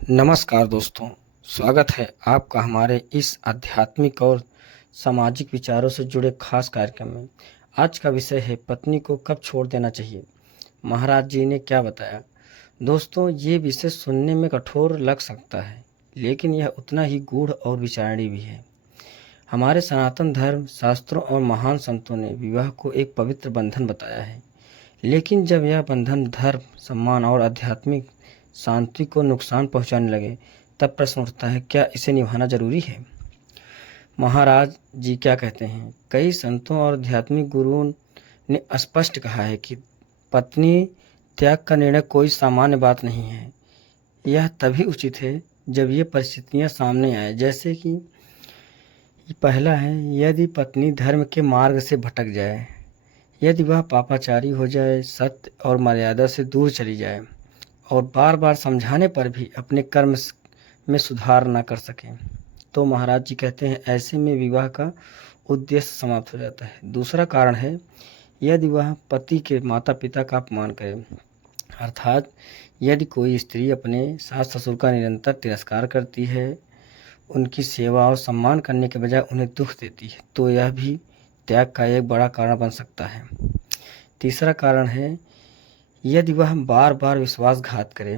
नमस्कार दोस्तों, स्वागत है आपका हमारे इस आध्यात्मिक और सामाजिक विचारों से जुड़े खास कार्यक्रम में। आज का विषय है पत्नी को कब छोड़ देना चाहिए, महाराज जी ने क्या बताया। दोस्तों, ये विषय सुनने में कठोर लग सकता है, लेकिन यह उतना ही गूढ़ और विचारणीय भी है। हमारे सनातन धर्म, शास्त्रों और महान संतों ने विवाह को एक पवित्र बंधन बताया है, लेकिन जब यह बंधन धर्म, सम्मान और आध्यात्मिक शांति को नुकसान पहुंचाने लगे, तब प्रश्न उठता है, क्या इसे निभाना जरूरी है। महाराज जी क्या कहते हैं। कई संतों और आध्यात्मिक गुरुओं ने स्पष्ट कहा है कि पत्नी त्याग का निर्णय कोई सामान्य बात नहीं है। यह तभी उचित है जब ये परिस्थितियां सामने आए, जैसे कि पहला है, यदि पत्नी धर्म के मार्ग से भटक जाए, यदि वह पापाचारी हो जाए, सत्य और मर्यादा से दूर चली जाए और बार बार समझाने पर भी अपने कर्म में सुधार न कर सके, तो महाराज जी कहते हैं ऐसे में विवाह का उद्देश्य समाप्त हो जाता है। दूसरा कारण है, यदि वह पति के माता पिता का अपमान करे, अर्थात यदि कोई स्त्री अपने सास ससुर का निरंतर तिरस्कार करती है, उनकी सेवा और सम्मान करने के बजाय उन्हें दुख देती है, तो यह भी त्याग का एक बड़ा कारण बन सकता है। तीसरा कारण है, यदि वह बार बार विश्वासघात करे।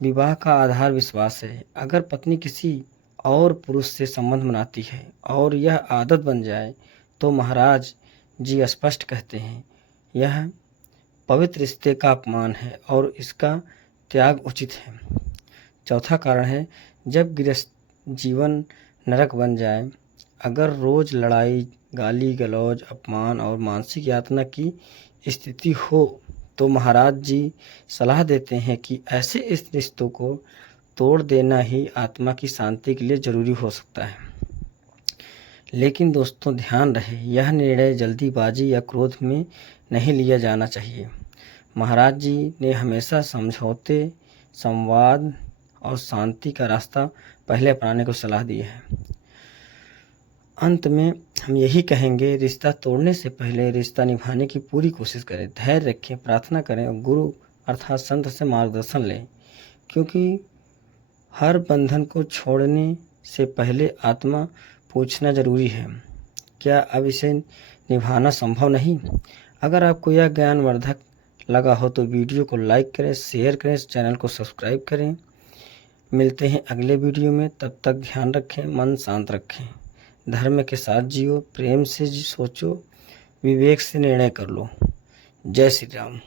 विवाह का आधार विश्वास है। अगर पत्नी किसी और पुरुष से संबंध बनाती है और यह आदत बन जाए, तो महाराज जी स्पष्ट कहते हैं यह पवित्र रिश्ते का अपमान है और इसका त्याग उचित है। चौथा कारण है, जब गृहस्थ जीवन नरक बन जाए, अगर रोज लड़ाई, गाली गलौज, अपमान और मानसिक यातना की स्थिति हो, तो महाराज जी सलाह देते हैं कि ऐसे इस रिश्तों को तोड़ देना ही आत्मा की शांति के लिए जरूरी हो सकता है। लेकिन दोस्तों, ध्यान रहे, यह निर्णय जल्दीबाजी या क्रोध में नहीं लिया जाना चाहिए। महाराज जी ने हमेशा समझौते, संवाद और शांति का रास्ता पहले अपनाने को सलाह दी है। अंत में हम यही कहेंगे, रिश्ता तोड़ने से पहले रिश्ता निभाने की पूरी कोशिश करें, धैर्य रखें, प्रार्थना करें और गुरु अर्थात संत से मार्गदर्शन लें, क्योंकि हर बंधन को छोड़ने से पहले आत्मा पूछना जरूरी है, क्या अब इसे निभाना संभव नहीं। अगर आपको यह ज्ञानवर्धक लगा हो तो वीडियो को लाइक करें, शेयर करें, इस चैनल को सब्सक्राइब करें। मिलते हैं अगले वीडियो में, तब तक ध्यान रखें, मन शांत रखें, धर्म के साथ जियो, प्रेम से सोचो, विवेक से निर्णय कर लो। जय श्री राम।